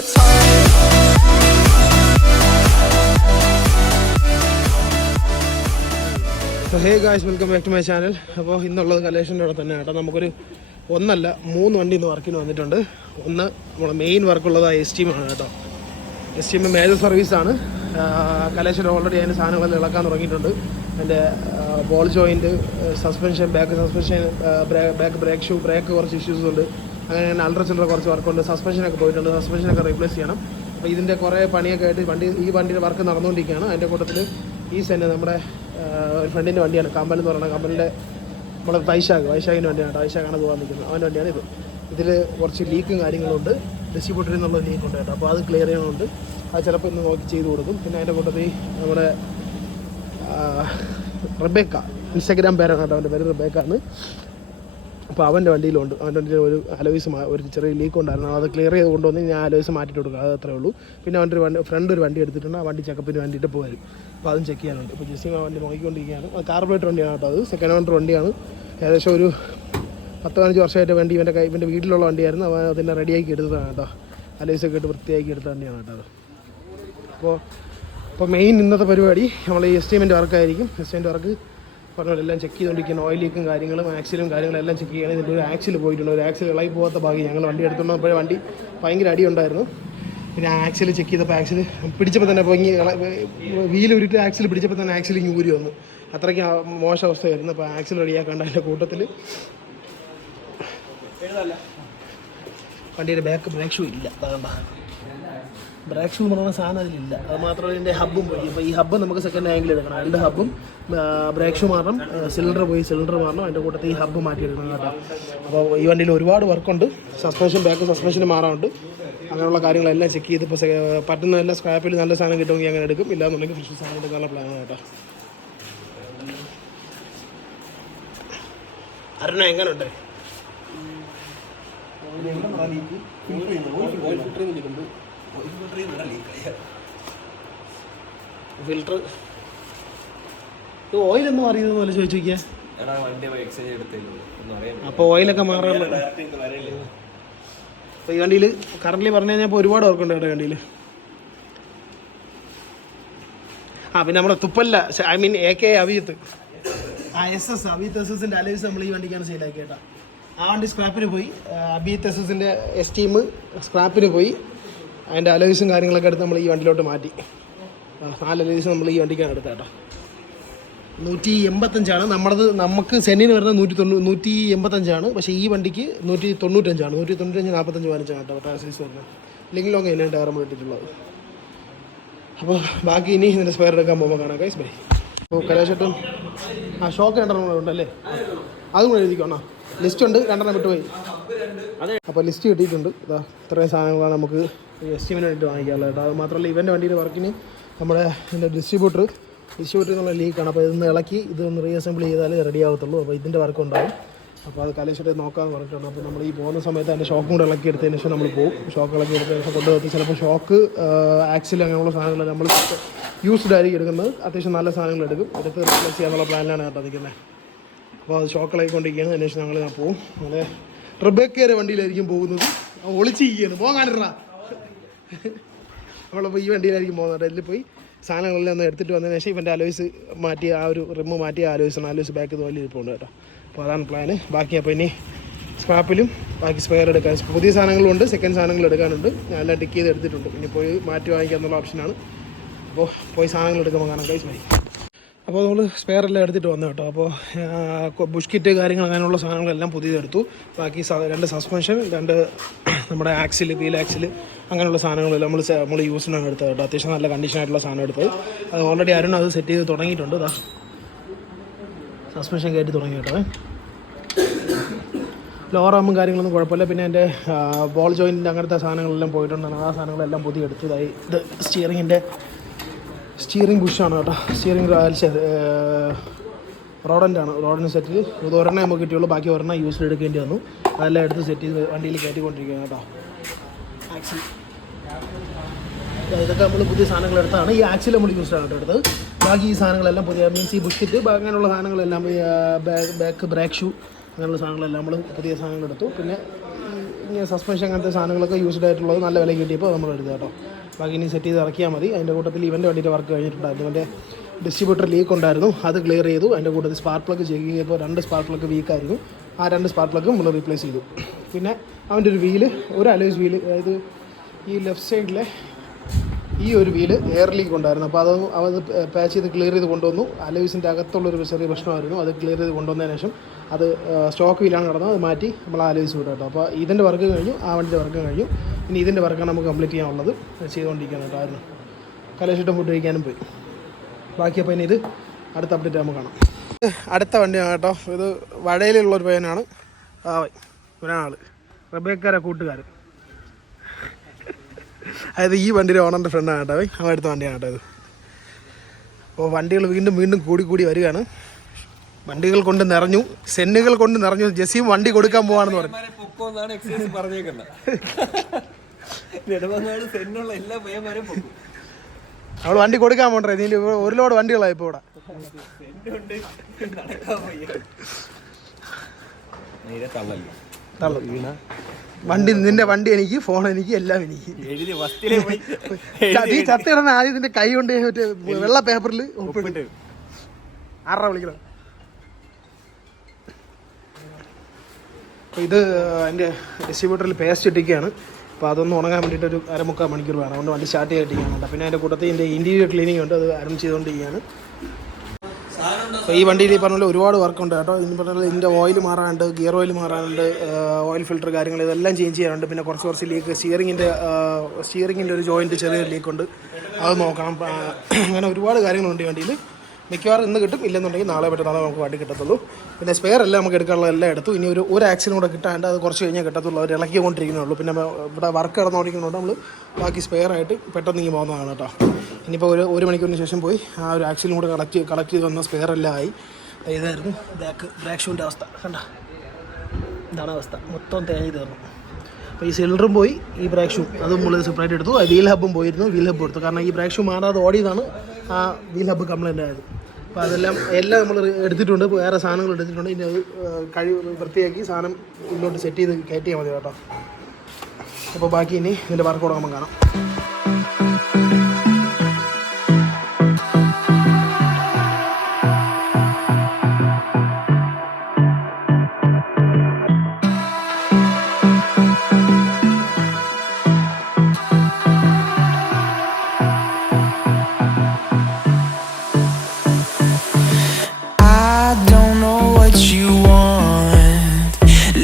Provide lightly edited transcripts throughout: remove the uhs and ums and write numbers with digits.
your time. So hey guys, welcome back to my channel. അപ്പോൾ ഇന്നുള്ളത് കലേഷൻ്റെ അവിടെ തന്നെ കേട്ടോ. നമുക്കൊരു 1 അല്ല 3 വണ്ടി ഇന്ന് വർക്കിന് വന്നിട്ടുണ്ട്. ഒന്ന് നമ്മുടെ മെയിൻ വർക്കുള്ളത് എസ് ടീമാണ് കേട്ടോ. എസ് ടീം മേജർ സർവീസാണ്. കലേഷൻ ഓൾറെഡി അതിൻ്റെ സാധനങ്ങളെല്ലാം ഇളക്കാൻ തുടങ്ങിയിട്ടുണ്ട്. അതിൻ്റെ ball joint, suspension, back suspension, back brake shoe, brake കുറച്ച് ഇഷ്യൂസ് ഉണ്ട്. അങ്ങനെ അൾട്ര ചില്ലറ കുറച്ച് വർക്കുണ്ട്. സസ്പെൻഷനൊക്കെ പോയിട്ടുണ്ട്. സസ്പെൻഷനൊക്കെ റീപ്ലേസ് ചെയ്യണം. അപ്പോൾ ഇതിൻ്റെ കുറേ പണിയൊക്കെ ആയിട്ട് ഈ വണ്ടിയുടെ വർക്ക് നടന്നുകൊണ്ടിരിക്കുകയാണ്. അതിൻ്റെ കൂട്ടത്തിൽ ഈ സെന്നെ നമ്മുടെ ഒരു ഫ്രണ്ടിൻ്റെ വണ്ടിയാണ്. കമ്പൽ എന്ന് പറയുന്നത് കമ്പലിൻ്റെ നമ്മുടെ വൈശാഖിൻ്റെ വണ്ടിയാണ്. വൈശാഖാണ് പോകാൻ നിൽക്കുന്നത്. അവൻ്റെ വണ്ടിയാണ് ഇത്. ഇതിൽ കുറച്ച് ലീക്കും കാര്യങ്ങളുണ്ട്. ഡിസ്ട്രിബ്യൂട്ടറിൽ നിന്നുള്ള ലീക്കുണ്ട് കേട്ടോ. അപ്പോൾ അത് ക്ലിയർ ചെയ്യണമുണ്ട്. അത് ചിലപ്പോൾ ഇന്ന് നോക്കി ചെയ്ത് കൊടുക്കും. പിന്നെ അതിൻ്റെ കൂട്ടത്തിൽ നമ്മുടെ റബേക്ക, ഇൻസ്റ്റാഗ്രാം പേരാണ് കേട്ടോ. അവൻ്റെ പേര് റബേക്കാണ്. അപ്പോൾ അവൻ്റെ വണ്ടിയിലുണ്ട്. അവൻ്റെ വണ്ടിയിൽ ഒരു അലോയ്സ് ഒരു ചെറിയ ലീക്ക് ഉണ്ടായിരുന്നു. അത് ക്ലിയർ ചെയ്ത് കൊണ്ടുവന്ന് ഞാൻ അലോയ്സ് മാറ്റിയിട്ട് കൊടുക്കുക. അത് അത്രേ ഉള്ളൂ. പിന്നെ അവൻ്റെ ഒരു ഫ്രണ്ട് ഒരു വണ്ടി എടുത്തിട്ടുണ്ട്. ആ വണ്ടി ചെക്കപ്പിന് വേണ്ടിയിട്ട് പോകും. അപ്പോൾ അതും ചെക്ക് ചെയ്യാനുണ്ട്. ഇപ്പോൾ ജസ്റ്റ് ആ വണ്ടി നോക്കിക്കൊണ്ടിരിക്കുകയാണ്. അത് കാർബറേറ്റർ വണ്ടിയാണ് കേട്ടോ. അത് സെക്കൻഡ് ഓണർ വണ്ടിയാണ്. ഏകദേശം ഒരു 10-15 വർഷമായിട്ട് വണ്ടി ഇവൻ്റെ വീട്ടിലുള്ള വണ്ടിയായിരുന്നു. അവൻ അതിനെ റെഡിയാക്കി എടുത്തതാണ് കേട്ടോ. അലോയ്സൊക്കെ ഇട്ട് വൃത്തിയാക്കി എടുത്ത വണ്ടിയാണ് കേട്ടോ അത്. അപ്പോൾ മെയിൻ ഇന്നത്തെ പരിപാടി നമ്മൾ ഈ എസ്റ്റിമെൻ്റ് വർക്കായിരിക്കും. എസ്റ്റിമെൻ്റ് വർക്ക് പറഞ്ഞാൽ എല്ലാം ചെക്ക് ചെയ്തുകൊണ്ടിരിക്കുന്ന ഓയിൽ ലീക്കും കാര്യങ്ങളും ആക്സിലും കാര്യങ്ങളെല്ലാം ചെക്ക് ചെയ്യണം. ഇതിൻ്റെ ഒരു ആക്സിൽ പോയിട്ടുണ്ട്. ഒരു ആക്സിൽ ഇളകി പോകാത്ത ഭാഗ്യം. ഞങ്ങൾ വണ്ടി എടുത്തുകൊണ്ടപ്പോഴേ വണ്ടി ഭയങ്കര അടിയുണ്ടായിരുന്നു. പിന്നെ ആ ആക്സിൽ ചെക്ക് ചെയ്തപ്പോൾ ആക്സിൽ പിടിച്ചപ്പോൾ തന്നെ പൊങ്ങി വീല് ഉരുട്ട് ആക്സിൽ പിടിച്ചപ്പോൾ തന്നെ ആക്സിൽ ഊരി വന്നു. അത്രയ്ക്ക് മോശം അവസ്ഥയായിരുന്നു. അപ്പോൾ ആക്സിൽ റെഡിയാക്കേണ്ട അതിൻ്റെ കൂട്ടത്തിൽ വണ്ടിയുടെ ബ്രേക്ക് ഷൂ ഇല്ല. അതാകണ്ട ബ്രേക്ക് ഷൂ എന്ന് പറയുന്ന സാധനം അതിലില്ല. അത് മാത്രമല്ല ഇതിൻ്റെ ഹബ്ബും പോയി. അപ്പോൾ ഈ ഹബ്ബ് നമുക്ക് സെക്കൻഡ് ആംഗിൾ എടുക്കണം. 2 ഹബ്ബും ബ്രേക്ക് ഷൂ മാറണം. സിലിണ്ടർ മാറണം. അതിൻ്റെ കൂട്ടത്തിൽ ഈ ഹബ്ബ് മാറ്റിയെടുക്കണം കേട്ടോ. അപ്പോൾ ഈ വണ്ടിയിൽ ഒരുപാട് വർക്കുണ്ട്. സസ്പെൻഷൻ, ബാക്ക് സസ്പെൻഷൻ മാറാറുണ്ട്. അങ്ങനെയുള്ള കാര്യങ്ങളെല്ലാം ചെക്ക് ചെയ്ത് ഇപ്പോൾ പറ്റുന്ന എല്ലാ സ്ക്രാപ്പിൽ നല്ല സാധനം കിട്ടുമെങ്കിൽ അങ്ങനെ എടുക്കും. ഇല്ലാന്നുണ്ടെങ്കിൽ ഫ്രഷ് സാധനം എടുക്കാനുള്ള പ്ലാനാണ് കേട്ടോ. അരുണ എങ്ങനെയുണ്ട്? ഫിൽട്ടർ ഓയിലൊന്നും അറിയുന്ന പോലെ ചോദിച്ചു നോക്കിയാ. അപ്പോൾ ഓയിലൊക്കെ മാറാറുണ്ട്. അപ്പോൾ ഈ വണ്ടിയിൽ കറൻ്റ് പറഞ്ഞു കഴിഞ്ഞാൽ ഇപ്പോൾ ഒരുപാട് വർക്കുണ്ട് കേട്ടോ വണ്ടിയിൽ. പിന്നെ നമ്മുടെ തുപ്പല്ല, ഐ മീൻ AK അവിയത്ത്, SS അവിയത്ത് SS അലോയ്സ് നമ്മൾ ഈ വണ്ടിക്കാണ് സെയിലാക്കി കേട്ടോ. ആ വണ്ടി സ്ക്രാപ്പിന് പോയി. അബിയത്ത് SS എസ്റ്റീം സ്ക്രാപ്പിന് പോയി. അതിൻ്റെ അലോയ്സും കാര്യങ്ങളൊക്കെ എടുത്ത് നമ്മൾ ഈ വണ്ടിയിലോട്ട് മാറ്റി. 4 അലോയ്സ് നമ്മൾ ഈ വണ്ടിക്കാണ് എടുത്തത് കേട്ടോ. 185 നമുക്ക് സെന്നിന് വരുന്നത് 185. പക്ഷേ ഈ വണ്ടിക്ക് 195. 195 45 15 കേട്ടോ ടയർ സൈസ് വരുന്നത്. ലിങ്ക് ലോങ് അതിനാണ് ടയർ നമ്മൾ ഇട്ടിട്ടുള്ളത്. അപ്പോൾ ബാക്കി ഇനി ഇതിൻ്റെ സ്പെയർ എടുക്കാൻ പോകുമ്പോൾ കാണാം ഗൈസ്. ബൈ. അപ്പോൾ കലാശട്ടും ഷോക്ക് 2 ഉണ്ടല്ലേ, അതും കൂടെ എഴുതിക്കോണോ. ലിസ്റ്റ് ഉണ്ട്, 2 വിട്ടുപോയി. അപ്പോൾ ലിസ്റ്റ് കിട്ടിയിട്ടുണ്ട്. ഇത്രയും സാധനങ്ങളാണ് നമുക്ക് എസ്റ്റിമിന് വേണ്ടിയിട്ട് വാങ്ങിക്കാറുള്ളത് കേട്ടോ. അത് മാത്രമല്ല ഇവൻ്റെ വണ്ടിയുടെ വർക്കിന് നമ്മുടെ ഇതിൻ്റെ ഡിസ്ട്രിബ്യൂട്ടർ എന്നുള്ള ലീക്കാണ്. അപ്പോൾ ഇതൊന്ന് ഇളക്കി ഇതൊന്ന് റീഅസംബിൾ ചെയ്താലേ റെഡി ആകത്തുള്ളൂ. അപ്പോൾ ഇതിൻ്റെ വർക്ക് ഉണ്ടാകും. അപ്പോൾ അത് കലേശത്തെ നോക്കാമെന്ന് പറഞ്ഞിട്ടുണ്ട്. അപ്പോൾ നമ്മൾ ഈ പോകുന്ന സമയത്ത് അതിൻ്റെ ഷോക്കും കൂടെ ഇളക്കി എടുത്തതിന് ശേഷം നമ്മൾ പോകും. ഷോക്ക് ഇളക്കി എടുത്തതിന് ശേഷം കൊണ്ടുപോയി ചിലപ്പോൾ ഷോക്ക്, ആക്സിൽ അങ്ങനെയുള്ള സാധനങ്ങൾ നമ്മൾ യൂസ്ഡ് ആയിരിക്കും എടുക്കുന്നത്. അത്യാവശ്യം നല്ല സാധനങ്ങൾ എടുത്ത് റീപ്ലേസ് ചെയ്യാനുള്ള പ്ലാനിലാണ് കേട്ടോ നിൽക്കുന്നത്. അപ്പോൾ അത് ഷോക്ക് ഇളക്കിക്കൊണ്ടിരിക്കുകയാണ്. അതിന് ശേഷം ഞാൻ പോകും. അങ്ങനെ റബേക്കയുടെ വണ്ടിയിലായിരിക്കും പോകുന്നത്. ഒളിച്ചിരിക്കുകയാണ്, പോകാനിടാ. നമ്മളിപ്പോൾ ഈ വണ്ടിയിലായിരിക്കും പോകുന്നത്. അതിൽ പോയി സാധനങ്ങളെല്ലാം ഒന്ന് എടുത്തിട്ട് വന്നതിന് ശേഷം ഇവൻ്റെ അലോയ്സ് മാറ്റി, ആ ഒരു റിമ്മ് മാറ്റിയ അലോയ്സ് ബാക്ക് വലിയ ഇരിപ്പുണ്ട് കേട്ടോ. അപ്പോൾ അതാണ് പ്ലാന്. ബാക്കി അപ്പോൾ ഇനി സ്ക്രാപ്പിലും ബാക്കി സ്പെയർ എടുക്കാൻ പുതിയ സാധനങ്ങളുണ്ട്, സെക്കൻഡ് സാധനങ്ങൾ എടുക്കാനുണ്ട്. ഞാൻ എല്ലാം ടിക്ക് ചെയ്ത് എടുത്തിട്ടുണ്ട്. ഇനി പോയി മാറ്റി വാങ്ങിക്കാന്നുള്ള ഓപ്ഷനാണ്. അപ്പോൾ പോയി സാധനങ്ങൾ എടുക്കുമ്പോൾ കാണാം ഗൈസ്. ബൈ. അപ്പോൾ നമ്മൾ സ്പെയർ എല്ലാം എടുത്തിട്ട് വന്നു കേട്ടോ. അപ്പോൾ ബുഷ് കിറ്റ് കാര്യങ്ങൾ അങ്ങനെയുള്ള സാധനങ്ങളെല്ലാം പുതിയതെടുത്തു. ബാക്കി 2 സസ്പെൻഷൻ, 2 നമ്മുടെ വീൽ ആക്സിൽ അങ്ങനെയുള്ള സാധനങ്ങളെല്ലാം നമ്മൾ യൂസിനാണ് എടുത്തത് കേട്ടോ. അത്യാവശ്യം നല്ല കണ്ടീഷനായിട്ടുള്ള സാധനം എടുത്തത്. അത് ഓൾറെഡി അരുൺ അത് സെറ്റ് ചെയ്ത് തുടങ്ങിയിട്ടുണ്ട്. സസ്പെൻഷൻ കയറ്റി തുടങ്ങി കേട്ടോ. ലോവർ ആമും കാര്യങ്ങളൊന്നും കുഴപ്പമില്ല. പിന്നെ എൻ്റെ ബോൾ ജോയിൻറ്റിൻ്റെ അങ്ങനത്തെ സാധനങ്ങളെല്ലാം പോയിട്ടുണ്ടാണ്. ആ സാധനങ്ങളെല്ലാം പുതിയ എടുത്തതായി. ഇത് സ്റ്റിയറിംഗ് ബുഷാണ് കേട്ടോ. സ്റ്റിയറിംഗ് റോഡന് സെറ്റ് ചെയ്ത് ഇത് ഒരെണ്ണം നമുക്ക് കിട്ടിയുള്ളൂ. ബാക്കി ഒരെണ്ണം യൂസിൽ എടുക്കേണ്ടി വന്നു. അതെല്ലാം എടുത്ത് സെറ്റ് ചെയ്ത് വണ്ടിയിൽ കയറ്റിക്കൊണ്ടിരിക്കുകയാണ് കേട്ടോ. ആക്സിൽ ഇതൊക്കെ നമ്മൾ പുതിയ സാധനങ്ങൾ എടുത്താണ്. ഈ ആക്സിൽ നമ്മൾ യൂസ്ഡാണ് കേട്ടോ എടുത്തത്. ബാക്കി ഈ സാധനങ്ങളെല്ലാം പുതിയ മീൻസ് ഈ ബുഷ്കിറ്റ് അങ്ങനെയുള്ള സാധനങ്ങളെല്ലാം ബാക്ക് ബ്രേക്ക് ഷൂ അങ്ങനെയുള്ള സാധനങ്ങളെല്ലാം നമ്മൾ പുതിയ സാധനങ്ങൾ എടുത്തു. പിന്നെ ഇങ്ങനെ സസ്പെൻഷൻ അങ്ങനത്തെ സാധനങ്ങളൊക്കെ യൂസ്ഡ് ആയിട്ടുള്ളത് നല്ല വില കിട്ടിയപ്പോൾ നമ്മൾ എടുക്കുക കേട്ടോ. ബാക്കി ഇനി സെറ്റ് ചെയ്ത് ഇറക്കിയാൽ മതി. അതിൻ്റെ കൂട്ടത്തിൽ ഇവൻ്റെ വണ്ടിയുടെ വർക്ക് കഴിഞ്ഞിട്ടുണ്ടായിരുന്നു. ഇവൻ്റെ ഡിസ്ട്രിബ്യൂട്ടർ ലീക്ക് ഉണ്ടായിരുന്നു, അത് ക്ലിയർ ചെയ്തു. അതിൻ്റെ കൂട്ടത്തിൽ സ്പാർക്ക് പ്ലഗ് ചെക്ക് ചെയ്തപ്പോൾ 2 സ്പാർക്ക് പ്ലഗ് വീക്കായിരുന്നു. ആ 2 സ്പാർക്ക് പ്ലഗും നമ്മൾ റീപ്ലേസ് ചെയ്തു. പിന്നെ അവൻ്റെ ഒരു വീല്, ഒരു അലോയ്സ് വീല്, അതായത് ഈ ലെഫ്റ്റ് സൈഡിലെ ഈ ഒരു വീല് എയർ ലീക്ക് ഉണ്ടായിരുന്നു. അപ്പോൾ അത് പാച്ച് ചെയ്ത് ക്ലിയർ ചെയ്ത് കൊണ്ടുവന്നു. അലോയ്സിൻ്റെ അകത്തുള്ളൊരു ചെറിയ പ്രശ്നമായിരുന്നു, അത് ക്ലിയർ ചെയ്ത് കൊണ്ടുവന്നതിന് ശേഷം അത് സ്റ്റോക്ക് വീലാണ് കിടന്നത്, അത് മാറ്റി നമ്മൾ അലോയ്സ് വിട്ടു കേട്ടോ. അപ്പോൾ ഇതിൻ്റെ വർക്ക് കഴിഞ്ഞു, ആ വണ്ടിയുടെ വർക്ക് കഴിഞ്ഞു. ഇനി ഇതിൻ്റെ വർക്കാണ് നമുക്ക് കംപ്ലീറ്റ് ചെയ്യാനുള്ളത്, ചെയ്തുകൊണ്ടിരിക്കുകയാണ് കേട്ടോ. ആയിരുന്നു കലശിട്ട് ഫുഡ് കഴിക്കാനും പോയി. ബാക്കി അപ്പോൾ ഇനി ഇത് അടുത്ത അപ്ഡേറ്റ് നമുക്ക് കാണാം. അടുത്ത വണ്ടിയാണ് കേട്ടോ. ഇത് വടയിലുള്ളൊരു പയ്യനാണ്. ഒരാൾ റബേക്കാരെ കൂട്ടുകാരൻ, അതായത് ഈ വണ്ടിയുടെ ഓണറിൻ്റെ ഫ്രണ്ടാണ് കേട്ടോ. അവൻ എടുത്ത വണ്ടിയാണ് കേട്ടോ ഇത്. അപ്പോൾ വണ്ടികൾ വീണ്ടും വീണ്ടും കൂടി വരികയാണ്. വണ്ടികൾ കൊണ്ട് നിറഞ്ഞു, സെന്നുകൾ കൊണ്ട് നിറഞ്ഞു. ജസീം വണ്ടി കൊടുക്കാൻ പോവാണെന്ന് പറഞ്ഞു. അവൾ വണ്ടി കൊടുക്കാൻ പോണ്ടേ, നീ ഒരു ലോഡ് വണ്ടികളായി ഇപ്പോൾ ഇവിടെ. വണ്ടി നിന്റെ വണ്ടി എനിക്ക്, ഫോൺ എനിക്ക്, എല്ലാം എനിക്ക്. നീ ചത്തിടന്ന് ആദ്യം ഇതിന്റെ കൈ കൊണ്ട് മറ്റേ വെള്ള പേപ്പറിൽ ഒപ്പിട്ട് ആറാ വിളിക്കണം. അപ്പോൾ ഇത് എൻ്റെ ഡിസ്ട്രിബ്യൂട്ടറിൽ പേസ്റ്റ് ഇട്ടിക്കുകയാണ്. അപ്പോൾ അതൊന്ന് ഉണങ്ങാൻ വേണ്ടിയിട്ട് ഒരു 1/4 മണിക്കൂർ വേണം. അതുകൊണ്ട് വണ്ടി സ്റ്റാർട്ട് ചെയ്തിട്ടിരിക്കുകയാണ്. പിന്നെ അതിൻ്റെ കൂട്ടത്തിൽ ഇതിൻ്റെ ഇൻറ്റീരിയർ ക്ലീനിങ് ഉണ്ട്, അത് അറേഞ്ച് ചെയ്തുകൊണ്ടിരിക്കുകയാണ്. അപ്പോൾ ഈ വണ്ടിയിൽ ഈ പറഞ്ഞ ഒരുപാട് വർക്കുണ്ട് കേട്ടോ. ഇനി പറഞ്ഞാൽ ഇതിൻ്റെ ഓയിൽ മാറാനുണ്ട്, ഗിയർ ഓയിൽ മാറാനുണ്ട്, ഓയിൽ ഫിൽറ്റർ കാര്യങ്ങൾ ഇതെല്ലാം ചേഞ്ച് ചെയ്യാനുണ്ട്. പിന്നെ കുറച്ച് ലീക്ക്, സ്റ്റിയറിങ്ങിൻ്റെ ഒരു ജോയിൻറ്റ് ചെറിയൊരു ലീക്കുണ്ട്, അത് നോക്കണം. അങ്ങനെ ഒരുപാട് കാര്യങ്ങളുണ്ട് ഈ വണ്ടിയിൽ. മിക്കവാറും ഇന്ന് കിട്ടും, ഇല്ലെന്നുണ്ടെങ്കിൽ നാളെ പറ്റുന്ന നമുക്ക് വണ്ടി കിട്ടത്തുള്ളൂ. പിന്നെ സ്പെയർ എല്ലാം നമുക്ക് എടുക്കാനുള്ള എല്ലാം എടുത്തു. ഇനി ഒരു ആക്സിലും കൂടെ കിട്ടാണ്ട് അത് കുറച്ച് കഴിഞ്ഞാൽ കിട്ടത്തുള്ളൂ. അവർ ഇളക്കിക്കൊണ്ടിരിക്കുന്നുള്ളൂ. പിന്നെ ഇവിടെ വർക്ക് നടന്നുകൊണ്ടിരിക്കുന്നുണ്ട്. നമ്മൾ ബാക്കി സ്പെയർ ആയിട്ട് പെട്ടെന്ന് ഇങ്ങനെ പോകുന്നതാണ് കേട്ടോ. ഇനിയിപ്പോൾ ഒരു മണിക്കൂറിന് ശേഷം പോയി ആ ഒരു ആക്സിലും കൂടെ കളക്ട് ചെയ്ത് വന്ന സ്പെയർ എല്ലാം ആയി. ഇതായിരുന്നു ബ്രാക്ക് ഷൂവിൻ്റെ അവസ്ഥ. കണ്ട, ഇതാണ് അവസ്ഥ, മൊത്തം തേഞ്ഞ് തീർന്നു. അപ്പോൾ ഈ സിലിണ്ടറും പോയി, ഈ ബ്രാക്ക് ഷൂ അതും നമ്മൾ സെപ്പറേറ്റ് എടുത്തു. വീൽ ഹബ്ബും പോയിരുന്നു, വീൽ ഹബ്ബ് എടുത്തു. കാരണം ഈ ബ്രാക്ക് ഷൂ മാറാതെ ഓടിയതാണ് ആ വീൽ ഹബ്ബ് കംപ്ലൈൻ്റ് ആയത്. അപ്പോൾ എല്ലാം നമ്മൾ എടുത്തിട്ടുണ്ട്, വേറെ സാധനങ്ങൾ എടുത്തിട്ടുണ്ട്. ഇനി അത് വൃത്തിയാക്കി സാധനം ഉള്ളിലോട്ട് സെറ്റ് ചെയ്ത് കയറ്റിയാൽ മതി കേട്ടോ. അപ്പോൾ ബാക്കി ഇനി ഇതിൻ്റെ വർക്ക് കൊടുക്കുമ്പോൾ കാണാം.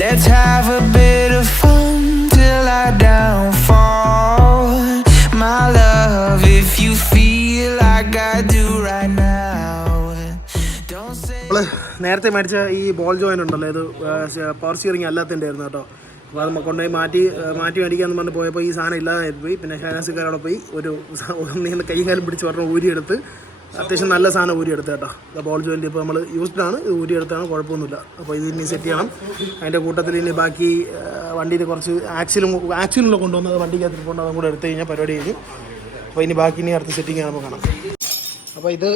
Let's have a bit of fun till I downfall, my love, if you feel like I do right now. Don't say. നേരത്തെ മേടിച്ച ഈ ബോൾ ജോയിൻ ഉണ്ടല്ലോ, ഇത് പവർ സ്റ്റിയറിംഗ് അല്ലാത്തതിൻ്റെ ആയിരുന്നു കേട്ടോ. അപ്പോൾ അത് കൊണ്ടുപോയി മാറ്റി മേടിക്കാമെന്ന് പറഞ്ഞ് പോയപ്പോൾ ഈ സാധനം ഇല്ലാതായി പോയി. പിന്നെ ഷൈനാസിക്കാരോടെ പോയി നീന്ന് കൈയും കാലും പിടിച്ച് പറഞ്ഞ് ഊരിയെടുത്ത്, അത്യാവശ്യം നല്ല സാധനം ഊരിയെടുത്ത് കേട്ടോ. ബോൾ ജോയിൻ്റ് ഇപ്പോൾ നമ്മൾ യൂസ്ഡാണ്, ഇത് ഊരിയെടുത്താണ്, കുഴപ്പമൊന്നുമില്ല. അപ്പോൾ ഇത് ഇനി സെറ്റ് ചെയ്യണം. അതിൻ്റെ കൂട്ടത്തിൽ ഇനി ബാക്കി വണ്ടിയിൽ കുറച്ച് ആക്സിലുള്ള കൊണ്ടുവന്നത് വണ്ടിക്കകത്ത് കൊണ്ട് അതും കൂടെ എടുത്തു കഴിഞ്ഞാൽ പരിപാടി കഴിഞ്ഞു. അപ്പോൾ ഇനി ബാക്കി ഇനി അടുത്ത സെറ്റിംഗ് നമുക്ക് കാണാം. അപ്പോൾ ഇത്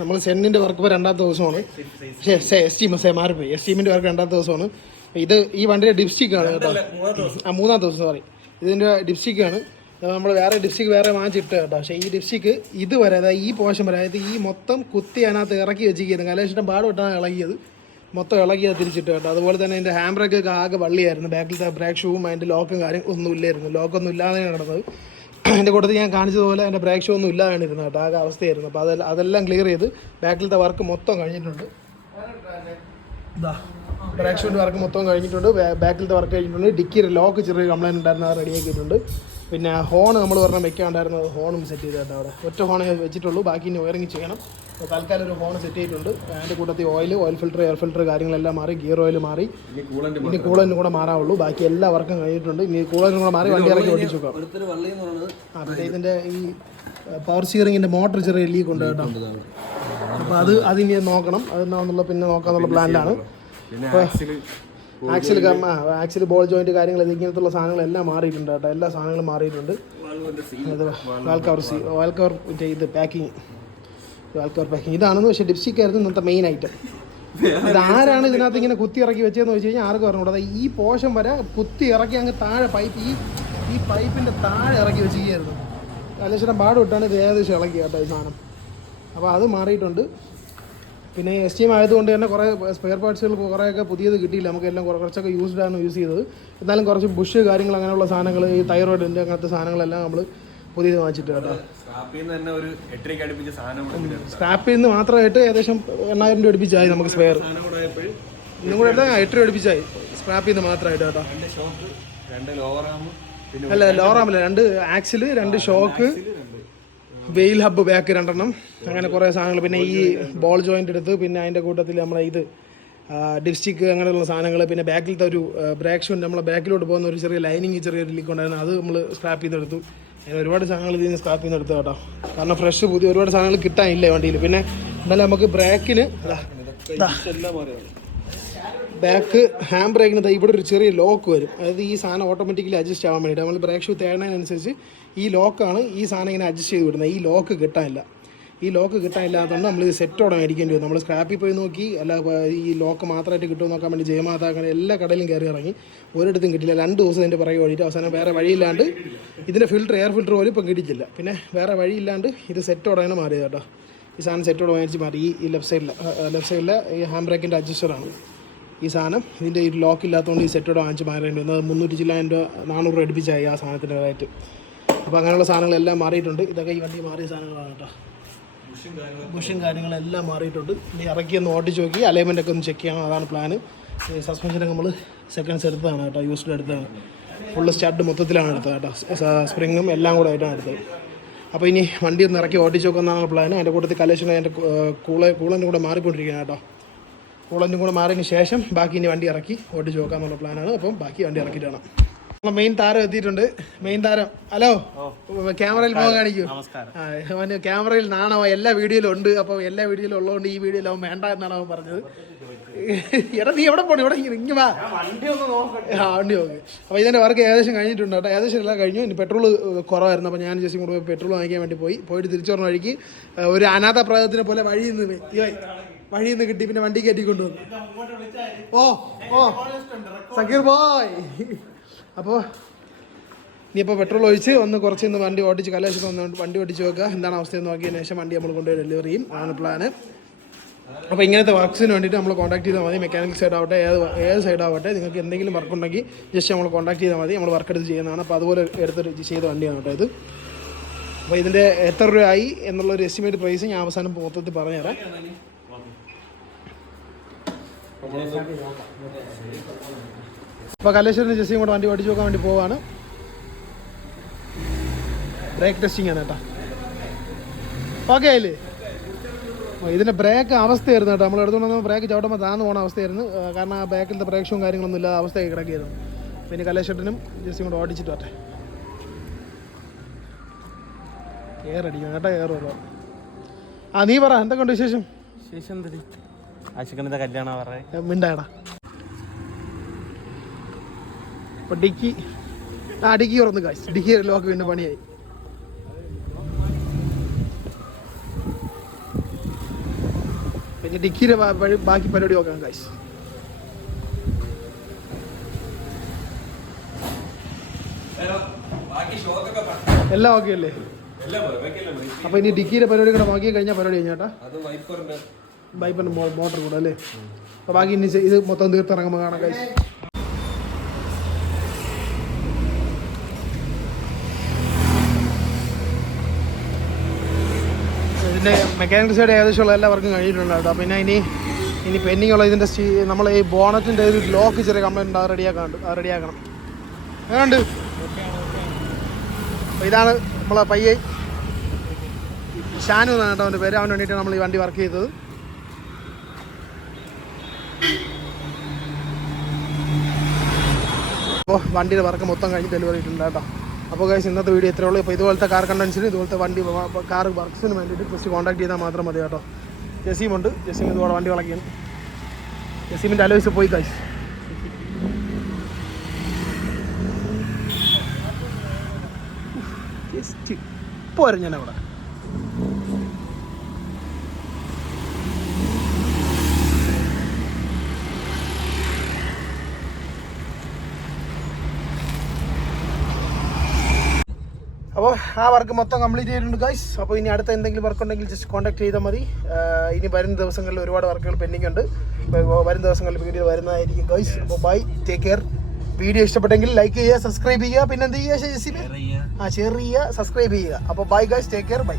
നമ്മൾ സെന്നിൻ്റെ വർക്ക് ഇപ്പോൾ 2ാമത്തെ ദിവസമാണ്. മാറിപ്പോയി. എസ്റ്റീമിൻ്റെ വർക്ക് 2ാമത്തെ ദിവസമാണ്. ഇത് ഈ വണ്ടിയുടെ ഡിപ്സ്റ്റിക്കാണ് കേട്ടോ. 3ാമത്തെ ദിവസം സോറി. ഇതിൻ്റെ ഡിപ്സ്റ്റിക്കാണ്. നമ്മൾ വേറെ ഡിപ്സ്റ്റിക്ക് വേറെ വാങ്ങിച്ചിട്ട് കേട്ടോ. പക്ഷേ ഈ ഡിപ്സ്റ്റിക്ക് ഇതുവരെ, അതായത് ഈ പോർഷൻ വരെ, അതായത് ഈ മൊത്തം കുത്തി അതിനകത്ത് ഇറക്കി വെച്ചിരിക്കുന്നത്. കലേഷിൻ്റെ പാട് വിട്ടാണ് ഇളകിയത്, മൊത്തം ഇളകിയത് തിരിച്ചിട്ട് കേട്ടോ. അതുപോലെ തന്നെ അതിൻ്റെ ഹാൻഡ് ബ്രേക്കൊക്കെ ആകെ വള്ളിയായിരുന്നു. ബാക്കിലത്തെ ബ്രേക്ക് ഷൂവും അതിൻ്റെ ലോക്കും കാര്യം ഒന്നും ഇല്ലായിരുന്നു. ലോക്കൊന്നും ഇല്ലാതെ കിടന്നത്. അതിൻ്റെ കൂട്ടത്തിൽ ഞാൻ കാണിച്ചതുപോലെ അതിൻ്റെ ബ്രേക്ക് ഷൂ ഒന്നും ഇല്ലാതെ ഇരുന്നു കേട്ടോ. ആകെ അവസ്ഥയായിരുന്നു. അപ്പോൾ അതെല്ലാം ക്ലിയർ ചെയ്ത് ബാക്കിലത്തെ വർക്ക് മൊത്തം കഴിഞ്ഞിട്ടുണ്ട്. ഇതാ ബ്രേക്ക് ഷൂവിൻ്റെ വർക്ക് മൊത്തം കഴിഞ്ഞിട്ടുണ്ട്. ബാക്കിലത്തെ വർക്ക് കഴിഞ്ഞിട്ടുണ്ട്. ഡിക്കിയുടെ ലോക്ക് ചെറിയ കംപ്ലൈൻറ്റ് ഉണ്ടായിരുന്നു, അത് റെഡിയാക്കിയിട്ടുണ്ട്. പിന്നെ ഹോൺ നമ്മൾ പറഞ്ഞാൽ വെക്കാണ്ടായിരുന്നത്, ഹോണും സെറ്റ് ചെയ്തിട്ട് അവിടെ ഒറ്റ ഹോണേ വെച്ചിട്ടുള്ളൂ. ബാക്കി ഇനി വയറിങ് ചെയ്യണം. അപ്പോൾ തൽക്കാലം ഒരു ഹോൺ സെറ്റ് ചെയ്തിട്ടുണ്ട്. അതിൻ്റെ കൂട്ടത്തിൽ ഓയിൽ ഫിൽറ്റർ, എയർ ഫിൽറ്റർ കാര്യങ്ങളെല്ലാം മാറി, ഗിയർ ഓയിൽ മാറി. ഇനി കൂളൻ്റ് കൂടെ മാറാവുള്ളൂ. ബാക്കി എല്ലാ വർക്കും കഴിഞ്ഞിട്ടുണ്ട്. ഇനി കൂളൻ്റ് കൂടെ മാറി വണ്ടി ഇറക്കി ഓടിച്ചു നോക്കാം. പിന്നെ ഇതിൻ്റെ ഈ പവർ സ്റ്റിയറിങ്ങിൻ്റെ മോട്ടർ ചെറിയ ലീക്ക് ഉണ്ട് കേട്ടോ. അപ്പോൾ അതിനി നോക്കണം, അതെന്താണെന്നുള്ള പിന്നെ നോക്കാമെന്നുള്ള പ്ലാനിലാണ്. ആക്സിൽ ബോൾ ജോയിൻറ്റ് കാര്യങ്ങൾ ഇങ്ങനത്തുള്ള സാധനങ്ങളെല്ലാം മാറിയിട്ടുണ്ട് കേട്ടോ. എല്ലാ സാധനങ്ങളും മാറിയിട്ടുണ്ട്. അത് വാൽ കവർ ഇത് പാക്കിങ്, വാൽ കവർ പാക്കിങ് ഇതാണെന്ന്. പക്ഷേ ഡിപ്സ്റ്റിക് ആയിരുന്നു ഇന്നത്തെ മെയിൻ ഐറ്റം. ഇതാരാണ് ഇതിനകത്ത് ഇങ്ങനെ കുത്തി ഇറക്കി വെച്ചതെന്ന് വെച്ച് കഴിഞ്ഞാൽ ആർക്കും പറഞ്ഞുകൂടാ. ഈ പോഷൻ വരെ കുത്തി ഇറക്കി അങ്ങ് താഴെ പൈപ്പ് ഈ പൈപ്പിൻ്റെ താഴെ ഇറക്കി വെച്ചിരിക്കുകയായിരുന്നു. കലേശ്വരം പാട് വിട്ടാണ് ഇത് ഏകദേശം ഇളക്കി കേട്ടോ ഈ സാധനം. അപ്പോൾ അത് മാറിയിട്ടുണ്ട്. പിന്നെ STM ആയതുകൊണ്ട് തന്നെ കുറേ സ്പെയർ പാർട്സുകൾ കുറേയൊക്കെ പുതിയത് കിട്ടിയില്ല. നമുക്കെല്ലാം കുറച്ചൊക്കെ യൂസ്ഡ് ആണ് യൂസ് ചെയ്തത്. എന്നാലും കുറച്ച് ബുഷ് കാര്യങ്ങൾ അങ്ങനെയുള്ള സാധനങ്ങൾ, ഈ തൈറോയിഡിൻ്റെ അങ്ങനത്തെ സാധനങ്ങളെല്ലാം നമ്മൾ പുതിയത് വാങ്ങിച്ചിട്ട് കേട്ടോ. സ്ക്രാപ്പിൽ നിന്ന് മാത്രമായിട്ട് ഏകദേശം 8,000 രൂപ അടുപ്പിച്ചായി നമുക്ക് സ്പെയർ. ഇന്നും കൂടെ എടുത്താൽ 8 രൂപ അടുപ്പിച്ചായി സ്ക്രാപ്പിൽ നിന്ന് മാത്രമായിട്ട് കേട്ടോ. അല്ല ലോറാമില്ല, 2 ആക്സിൽ, 2 ഷോക്ക്, വെയിൽ ഹബ്ബ് ബാക്ക് 2 അങ്ങനെ കുറേ സാധനങ്ങൾ. പിന്നെ ഈ ബോൾ ജോയിൻ്റ് എടുത്ത്, പിന്നെ അതിൻ്റെ കൂട്ടത്തിൽ നമ്മളെ ഇത് ഡിപ്സ്റ്റിക്ക് അങ്ങനെയുള്ള സാധനങ്ങൾ. പിന്നെ ബാക്കിലത്തെ ഒരു ബ്രേക്ക് ഷൂ, നമ്മളെ ബാക്കിലോട്ട് പോകുന്ന ഒരു ചെറിയ ലൈനിങ്, ചെറിയൊരു ലീക്ക് ഉണ്ടായിരുന്നു, അത് നമ്മൾ സ്ക്രാപ്പ് ചെയ്തെടുത്തു. അങ്ങനെ ഒരുപാട് സാധനങ്ങൾ ഇതിൽ നിന്ന് സ്ക്രാപ്പ് ചെയ്തെടുത്തു കേട്ടോ. കാരണം ഫ്രഷ് പുതിയ ഒരുപാട് സാധനങ്ങൾ കിട്ടാനില്ല വണ്ടിയിൽ. പിന്നെ എന്നാലും നമുക്ക് ബ്രേക്കിന് ബാക്ക് ഹാൻഡ് ബ്രേക്കിന് ഇവിടെ ഒരു ചെറിയ ലോക്ക് വരും. അതായത് ഈ സാധനം ഓട്ടോമാറ്റിക്കലി അഡ്ജസ്റ്റ് ആവാൻ വേണ്ടിയിട്ട് നമ്മൾ ബ്രേക്ക് ഷൂ തേടുന്നതിനനുസരിച്ച് ഈ ലോക്കാണ് ഈ സാധനം ഇങ്ങനെ അഡ്ജസ്റ്റ് ചെയ്ത് വിടുന്നത്. ഈ ലോക്ക് കിട്ടാനില്ല. ഈ ലോക്ക് കിട്ടാനില്ലാത്തതുകൊണ്ട് നമ്മൾ ഇത് സെറ്റോടെ മേടിക്കേണ്ടി വരും. നമ്മൾ സ്ക്രാപ്പിൽ പോയി നോക്കി, അല്ല ഈ ലോക്ക് മാത്രമായിട്ട് കിട്ടുമെന്ന് നോക്കാൻ വേണ്ടി ജയമാത അങ്ങനെ എല്ലാ കടയിലും കയറി ഇറങ്ങി, ഒരിടത്തും കിട്ടില്ല. 2 ദിവസം ഇതിൻ്റെ പുറകെ ഓടിയിട്ട് അവസാനം വേറെ വഴിയില്ലാണ്ട് ഇതിൻ്റെ എയർ ഫിൽറ്റർ പോലും ഇപ്പം കിട്ടിച്ചില്ല. പിന്നെ വേറെ വഴിയില്ലാണ്ട് ഇത് സെറ്റോടെ തന്നെ മാറിയത് കേട്ടോ. ഈ സാധനം സെറ്റോടെ മേടിച്ച് മാറി. ഈ ലെഫ്റ്റ് സൈഡിലെ ഈ ഹാൻഡ് ബ്രേക്കിൻ്റെ അഡ്ജസ്റ്ററാണ് ഈ സാധനം. ഇതിൻ്റെ ഈ ലോക്ക് ഇല്ലാത്തതുകൊണ്ട് ഈ സെറ്റോടെ വാങ്ങിച്ച് മാറേണ്ടി വന്നത് 300 ചില്ലായിരം രൂപ 400 രൂപ അടുപ്പിച്ചായി ആ സാധനത്തിൻ്റെ റേറ്റ്. അപ്പോൾ അങ്ങനെയുള്ള സാധനങ്ങളെല്ലാം മാറിയിട്ടുണ്ട്. ഇതൊക്കെ ഈ വണ്ടി മാറിയ സാധനങ്ങളാണ് കേട്ടോ. ബുഷും കാര്യങ്ങളെല്ലാം മാറിയിട്ടുണ്ട്. ഇനി ഇറക്കിയൊന്ന് ഓടിച്ച് നോക്കി അലൈൻമെൻ്റൊക്കെ ഒന്ന് ചെക്ക് ചെയ്യണം, അതാണ് പ്ലാന്. സസ്പെൻഷനൊക്കെ നമ്മൾ സെക്കൻഡ്സ് എടുത്തതാണ് കേട്ടോ, യൂസ്ഡ് എടുത്തതാണ്. ഫുള്ള് സ്റ്റാർട്ട് മൊത്തത്തിലാണ് എടുത്തത് കേട്ടോ. സ്പ്രിങ്ങും എല്ലാം കൂടെ ആയിട്ടാണ് എടുത്തത്. അപ്പോൾ ഇനി വണ്ടി ഒന്ന് ഇറക്കി ഓടിച്ച് നോക്കുന്നതാണ് പ്ലാൻ. അതിൻ്റെ കൂട്ടത്തിൽ കലേശം അതിൻ്റെ കൂളൻ്റെ കൂടെ മാറിക്കൊണ്ടിരിക്കുകയാണ് കേട്ടോ. കൂളൻ്റെ കൂടെ മാറിയതിന് ശേഷം ബാക്കി ഇനി വണ്ടി ഇറക്കി ഓടിച്ച് നോക്കാമെന്നുള്ള പ്ലാനാണ്. അപ്പം ബാക്കി വണ്ടി ഇറക്കിയിട്ടാണ്. നമ്മളെ മെയിൻ താരം എത്തിയിട്ടുണ്ട്. മെയിൻ താരം, ഹലോ, ക്യാമറയിൽ മുഖം കാണിക്കൂ. അവന് ക്യാമറയിൽ നാണവ എല്ലാ വീഡിയോയിലും ഉണ്ട്. അപ്പോൾ എല്ലാ വീഡിയോയിലും ഉള്ളതുകൊണ്ട് ഈ വീഡിയോയിൽ അവൻ വേണ്ട എന്നാണ് അവൻ പറഞ്ഞത്. എടാ നീ എവിടെ പോണു, ഇവിടെ ഇങ്ങനെ വാ, വണ്ടി നോക്ക്. അപ്പോൾ ഇതിൻ്റെ വർക്ക് ഏകദേശം കഴിഞ്ഞിട്ടുണ്ട് കേട്ടോ. ഏകദേശം എല്ലാം കഴിഞ്ഞു. ഇനി പെട്രോൾ കുറവായിരുന്നു. അപ്പോൾ ഞാൻ ജസ്റ്റ് കൂടെ പെട്രോൾ വാങ്ങിക്കാൻ വേണ്ടി പോയിട്ട് തിരിച്ചു പറഞ്ഞ വഴിക്ക് ഒരു അനാഥ പ്രേതത്തിനെ പോലെ വഴിയിൽ നിന്ന് കിട്ടി. പിന്നെ വണ്ടി കയറ്റി കൊണ്ടുവന്നു. ഓ സക്കീർ ബോയ്. അപ്പോൾ ഇനിയിപ്പോൾ പെട്രോൾ ഒഴിച്ച് കുറച്ച് വണ്ടി ഓടിച്ച് കലേശത്ത് വണ്ടി ഓടിച്ച് വെക്കുക, എന്താണ് അവസ്ഥയെന്ന് നോക്കിയതിന് ശേഷം വണ്ടി നമ്മൾ കൊണ്ടുപോയി ഡെലിവറി ചെയ്യും. ആണ് പ്ലാന്. അപ്പോൾ ഇങ്ങനത്തെ വർക്ക്സിന് വേണ്ടിയിട്ട് നമ്മൾ കോൺടാക്ട് ചെയ്താൽ മതി. മെക്കാനിക്കൽ സൈഡ് ആവട്ടെ, ഏത് സൈഡ് ആവട്ടെ, നിങ്ങൾക്ക് എന്തെങ്കിലും വർക്ക് ഉണ്ടെങ്കിൽ ജസ്റ്റ് നമ്മൾ കോൺടാക്ട് ചെയ്താൽ മതി. നമ്മൾ വർക്ക് എടുത്ത് ചെയ്യുന്നതാണ്. അപ്പോൾ അതുപോലെ എടുത്ത് ചെയ്ത വണ്ടിയാണ് കേട്ടോ ഇത്. അപ്പോൾ ഇതിൻ്റെ എത്ര രൂപയായി എന്നുള്ളൊരു എസ്റ്റിമേറ്റ് പ്രൈസ് ഞാൻ അവസാനം മൊത്തത്തിൽ പറഞ്ഞുതരാം. അപ്പോൾ കലേശ്വരന് ജെസ്സിയും കൂടെ വണ്ടി ഓടിച്ച് നോക്കാൻ വേണ്ടി പോവാണ്. ബ്രേക്ക് ടെസ്റ്റിംഗ് ആണ് കേട്ടോ. ഓക്കെ ആയില്ലേ? ഇതിൻ്റെ ബ്രേക്ക് അവസ്ഥയായിരുന്നു കേട്ടോ. നമ്മൾ എടുത്തുകൊണ്ട് വന്ന ബ്രേക്ക് ചവിട്ടുമ്പോൾ താന്ന് പോകുന്ന അവസ്ഥയായിരുന്നു. കാരണം ആ ബാക്കിലത്തെ ബ്രേക്ക് ഷൂവും കാര്യങ്ങളൊന്നും ഇല്ലാതെ അവസ്ഥയൊക്കെ കിടക്കിയായിരുന്നു. പിന്നെ കലേശ്വരനും ജെസ്സിയും കൂടെ ഓടിച്ചിട്ട് വരട്ടെ. എയർ അടിക്കണം കേട്ടോ, എയർ വരും. നീ പറ, എന്തൊക്കെ ഉണ്ട് വിശേഷം? കല്യാണം മിണ്ടാടാ. അപ്പോൾ ഡിക്കി തുറന്ന് കാശ്, ഡിക്കി ലോക്ക് വീണ്ടും പണിയായി. പിന്നെ ഡിക്കിയുടെ ബാക്കി പരിപാടി നോക്കാം കാശ്. എല്ലാം ഓക്കെ അല്ലേ? അപ്പോൾ ഇനി ഡിക്കിയുടെ പരിപാടി കൂടെ നോക്കി കഴിഞ്ഞാൽ പരിപാടി കഴിഞ്ഞാട്ടാ. വൈപ്പറിൻ്റെ മോട്ടർ കൂടെ അല്ലേ? അപ്പോൾ ബാക്കി ഇനി ഇത് മൊത്തം തീർത്തിറങ്ങുമ്പോൾ കാണാം കാശ്. ഇതിൻ്റെ മെക്കാനിക്കൽ സൈഡ് ഏകദേശമുള്ള എല്ലാ വർക്കും കഴിഞ്ഞിട്ടുണ്ട് കേട്ടോ. പിന്നെ ഇനി പെൻഡിങ് ഉള്ള ഇതിൻ്റെ നമ്മൾ ഈ ബോണറ്റിൻ്റെ ഒരു ലോക്ക് ചെറിയ കംപ്ലൈൻറ്റ് ഉണ്ട്, അത് റെഡിയാക്കണം. അങ്ങനെയുണ്ട്. അപ്പോൾ ഇതാണ് നമ്മളെ പയ്യെ ഷാനു എന്നാണ് കേട്ടോ അവൻ്റെ പേര്. അവന് വേണ്ടിയിട്ടാണ് നമ്മൾ ഈ വണ്ടി വർക്ക് ചെയ്തത്. അപ്പോൾ വണ്ടിയുടെ വർക്ക് മൊത്തം കഴിഞ്ഞ് ഡെലിവറി ചെയ്തിട്ടുണ്ട് കേട്ടോ. അപ്പോൾ ഗൈസ് ഇന്നത്തെ വീഡിയോ ഇത്രയേ ഉള്ളൂ. ഇപ്പോൾ ഇതുപോലത്തെ കാർ കണ്ടൻസിന്, ഇതുപോലത്തെ വണ്ടി കാർ വർക്ക്സിന് വേണ്ടിയിട്ട് ജസ്റ്റ് കോൺടാക്ട് ചെയ്താൽ മാത്രം മതി കേട്ടോ. ജസീമുണ്ട്, ജസീം ഇതുപോലെ വണ്ടി വളക്കിയാണ്. ജസീമിൻ്റെ അലോയ്സ് പോയി ഗൈസ്. ജസ്റ്റ് പോരാ ഞാൻ അവിടെ. അപ്പോൾ ആ വർക്ക് മൊത്തം കംപ്ലീറ്റ് ചെയ്തിട്ടുണ്ട് ഗൈസ്. അപ്പോൾ ഇനി അടുത്ത എന്തെങ്കിലും വർക്ക് ഉണ്ടെങ്കിൽ ജസ്റ്റ് കോൺടാക്ട് ചെയ്താൽ മതി. ഇനി വരുന്ന ദിവസങ്ങളിൽ ഒരുപാട് വർക്കുകൾ പെൻഡിങ് ഉണ്ട്. വരും ദിവസങ്ങളിൽ വീഡിയോ വരുന്നതായിരിക്കും ഗൈസ്. അപ്പോൾ ബൈ, ടേക്ക് കെയർ. വീഡിയോ ഇഷ്ടപ്പെട്ടെങ്കിൽ ലൈക്ക് ചെയ്യുക, സബ്സ്ക്രൈബ് ചെയ്യുക, പിന്നെ എന്ത് ചെയ്യുക, ഷെയർ ചെയ്യുക, സബ്സ്ക്രൈബ് ചെയ്യുക. അപ്പോൾ bye guys, take care, by.